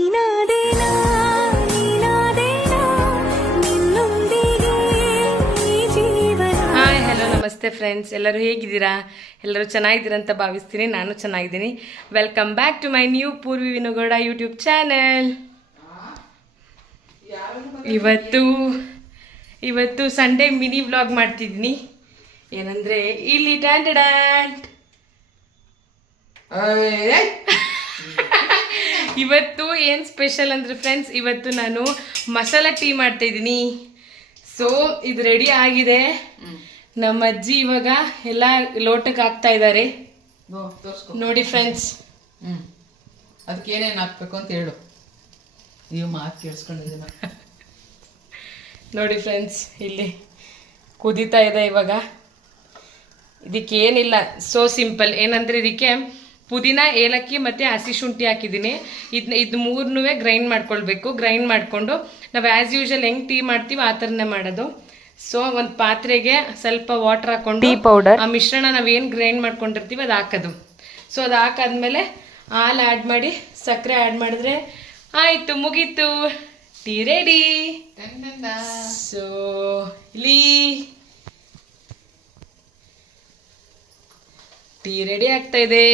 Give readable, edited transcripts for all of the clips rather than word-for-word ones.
Hi hello ನಮಸ್ತೆ friends, ಎಲ್ಲರೂ ಹೇಗಿದ್ದೀರಾ? ಎಲ್ಲರೂ ಚೆನ್ನಾಗಿದ್ದೀರಾ ಅಂತ ಭಾವಿಸ್ತೀನಿ. ನಾನು ಚೆನ್ನಾಗಿದ್ದೀನಿ. Welcome back to my new Poorvi Vinu Gowda YouTube channel. ಇವತ್ತು ಸಂಡೇ ಮಿನಿ ವ್ಲಾಗ್ ಮಾಡ್ತಿದ್ದೀನಿ. ಏನಂದ್ರೆ ಇಲ್ಲಿ ಟ್ಯಾಂಟ್ ಇವತ್ತು ಏನು ಸ್ಪೆಷಲ್ ಅಂದರೆ ಫ್ರೆಂಡ್ಸ್, ಇವತ್ತು ನಾನು ಮಸಾಲ ಟೀ ಮಾಡ್ತಾ ಇದ್ದೀನಿ. ಸೊ ಇದು ರೆಡಿ ಆಗಿದೆ. ನಮ್ಮ ಅಜ್ಜಿ ಇವಾಗ ಎಲ್ಲ ಲೋಟಕ್ಕೆ ಹಾಕ್ತಾ ಇದ್ದಾರೆ. ನೋಡಿ ಫ್ರೆಂಡ್ಸ್, ಅದಕ್ಕೆ ಏನೇನು ಹಾಕ್ಬೇಕು ಅಂತ ಹೇಳು. ನೀವು ಮಾತು ಕೇಳಿಸ್ಕೊಂಡಿದ್ದೀನ. ನೋಡಿ ಫ್ರೆಂಡ್ಸ್, ಇಲ್ಲಿ ಕುದೀತಾ ಇದೆ ಇವಾಗ. ಇದಕ್ಕೆ ಏನಿಲ್ಲ, ಸೋ ಸಿಂಪಲ್. ಏನಂದ್ರೆ ಇದಕ್ಕೆ ಪುದೀನ, ಏಲಕ್ಕಿ ಮತ್ತು ಹಸಿ ಶುಂಠಿ ಹಾಕಿದ್ದೀನಿ. ಇದು ಮೂರನ್ನೂ ಗ್ರೈಂಡ್ ಮಾಡ್ಕೊಳ್ಬೇಕು. ಗ್ರೈಂಡ್ ಮಾಡಿಕೊಂಡು ನಾವು ಆ್ಯಸ್ ಯೂಶಲ್ ಹೆಂಗೆ ಟೀ ಮಾಡ್ತೀವಿ ಆ ಥರನೇ ಮಾಡೋದು. ಸೊ ಒಂದು ಪಾತ್ರೆಗೆ ಸ್ವಲ್ಪ ವಾಟರ್ ಹಾಕ್ಕೊಂಡು ಟೀ ಪೌಡರ್, ಆ ಮಿಶ್ರಣ ನಾವೇನು ಗ್ರೈಂಡ್ ಮಾಡ್ಕೊಂಡಿರ್ತೀವಿ ಅದು ಹಾಕೋದು. ಸೊ ಅದು ಹಾಕಾದ್ಮೇಲೆ ಹಾಲು ಆ್ಯಡ್ ಮಾಡಿ ಸಕ್ಕರೆ ಆ್ಯಡ್ ಮಾಡಿದ್ರೆ ಆಯಿತು, ಮುಗೀತು, ಟೀ ರೆಡಿ. ಸೊ ಇಲ್ಲಿ ಟೀ ರೆಡಿ ಆಗ್ತಾ ಇದೆ.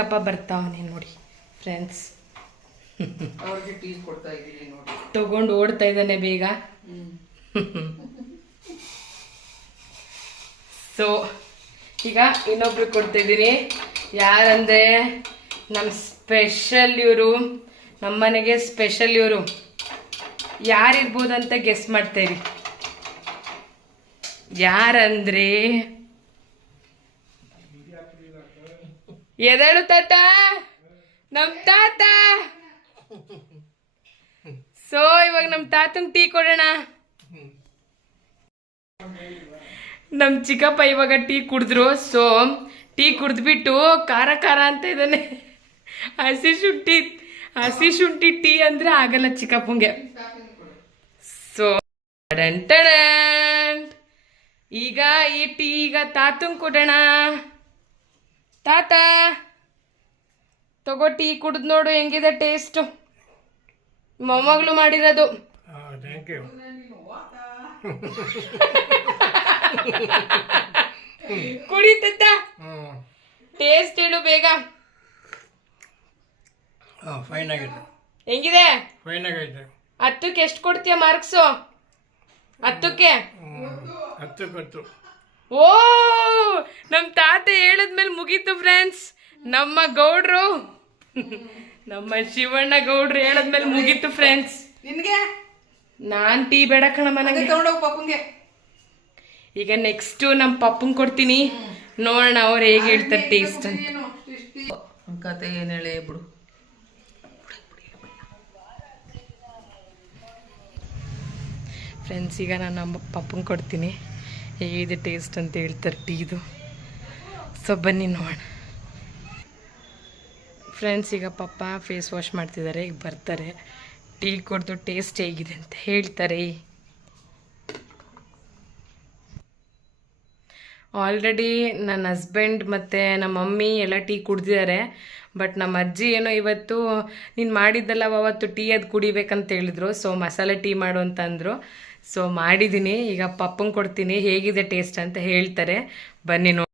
ಅಪ್ಪ ಬರ್ತಾವನೆ ನೋಡಿ ಫ್ರೆಂಡ್ಸ್. ಅವ್ರಿಗೆ ಟೀ ಕೊಡ್ತಾ ಇದ್ದೀನಿ ನೋಡಿ. ತಗೊಂಡು ಓಡ್ತಾ ಇದ್ದಾನೆ ಬೇಗ. ಸೊ ಈಗ ಇನ್ನೊಬ್ರು ಕೊಡ್ತಾ ಇದ್ದೀನಿ. ಯಾರಂದ್ರೆ ನಮ್ಮ ಸ್ಪೆಷಲ್ ಇವರು, ನಮ್ಮನೆಗೆ ಸ್ಪೆಷಲ್ ಇವರು. ಯಾರಿರ್ಬೋದಂತ ಗೆಸ್ ಮಾಡ್ತಾ ಇರಿ. ಯಾರಂದ್ರೆ ಎದಳು ತಾತ, ನಮ್ ತಾತ. ಸೊ ಇವಾಗ ನಮ್ ತಾತಂಗ್ ಟೀ ಕೊಡೋಣ. ನಮ್ ಚಿಕ್ಕಪ್ಪ ಇವಾಗ ಟೀ ಕುಡಿದ್ರು. ಸೊ ಟೀ ಕುಡಿದ್ಬಿಟ್ಟು ಖಾರ ಖಾರ ಅಂತ ಇದ್ದಾನೆ. ಹಸಿ ಶುಂಠಿ ಟೀ ಅಂದ್ರೆ ಆಗಲ್ಲ ಚಿಕ್ಕಪ್ಪಂಗೆ. ಸೊ ಈಗ ಈ ಟೀ ಈಗ ತಾತಂಗ್ ಕೊಡೋಣ. ತಾತ ತಗೋ, ಟೀ ಕುಡಿದ್ ನೋಡು ಹೆಂಗಿದೆ ಟೇಸ್ಟು. ಮೊಮ್ಮಗಳು ಮಾಡಿರೋದು. ಕುಡಿತ ಟೇಸ್ಟ್ ಹೇಳು ಬೇಗ. ಫೈನ್ ಆಗಿದೆ. ಹೆಂಗಿದೆ? ಫೈನ್ ಆಗೈತೆ. 10ಕ್ಕೆ ಎಷ್ಟು ಕೊಡ್ತೀಯ ಮಾರ್ಕ್ಸು? 10ಕ್ಕೆ 10. ಓ, ನಮ್ಮ ತಾತ ಹೇಳದ್ಮೇಲೆ ಮುಗೀತು ಫ್ರೆಂಡ್ಸ್. ನಮ್ಮ ಗೌಡ್ರು, ನಮ್ಮ ಶಿವಣ್ಣ ಗೌಡ್ರು ಹೇಳದ್ಮೇಲೆ ಮುಗೀತು ಫ್ರೆಂಡ್ಸ್. ನಿನ್ಗೆ ನಾನ್ ಟೀ ಬೇಡ ಕಣಮ್ಮ, ನನಗೆ ತಗೊಂಡೋಗಿ ಪಪ್ಪಂಗೆ. ಈಗ ನೆಕ್ಸ್ಟ್ ನಮ್ಮ ಪಪ್ಪಂಗೆ ಕೊಡ್ತೀನಿ. ನೋಡೋಣ ಅವ್ರು ಹೇಗೆ ಹೇಳ್ತಾರೆ ಟೇಸ್ಟ್ ಅಂತ. ಕತೆ ಏನು ಹೇಳಿ ಬಿಡು. ಫ್ರೆಂಡ್ಸ್, ಈಗ ನಾನು ನಮ್ಮ ಪಪ್ಪಂಗೆ ಕೊಡ್ತೀನಿ. ಹೇಗಿದೆ ಟೇಸ್ಟ್ ಅಂತ ಹೇಳ್ತಾರೆ ಟೀದು. ಸೊ ಬನ್ನಿ ನೋಡೋಣ ಫ್ರೆಂಡ್ಸ್. ಈಗ ಪಪ್ಪ ಫೇಸ್ ವಾಶ್ ಮಾಡ್ತಿದ್ದಾರೆ. ಈಗ ಬರ್ತಾರೆ, ಟೀ ಕೊಡ್ದು ಟೇಸ್ಟ್ ಹೇಗಿದೆ ಅಂತ ಹೇಳ್ತಾರೆ. ಆಲ್ರೆಡಿ ನನ್ನ ಹಸ್ಬೆಂಡ್ ಮತ್ತು ನಮ್ಮ ಮಮ್ಮಿ ಎಲ್ಲ ಟೀ ಕುಡ್ದಿದ್ದಾರೆ. ಬಟ್ ನಮ್ಮ ಅಜ್ಜಿ ಏನೋ ಇವತ್ತು ನೀನು ಮಾಡಿದ್ದಲ್ಲ ಅವತ್ತು ಟೀ ಅದು ಕುಡಿಬೇಕಂತ ಹೇಳಿದ್ರು. ಸೊ ಮಸಾಲೆ ಟೀ ಮಾಡು ಅಂತ ಅಂದರು. ಸೊ ಮಾಡಿದ್ದೀನಿ. ಈಗ ಪಪ್ಪಂಗೆ ಕೊಡ್ತೀನಿ, ಹೇಗಿದೆ ಟೇಸ್ಟ್ ಅಂತ ಹೇಳ್ತಾರೆ. ಬನ್ನಿ ನೋಡಿ.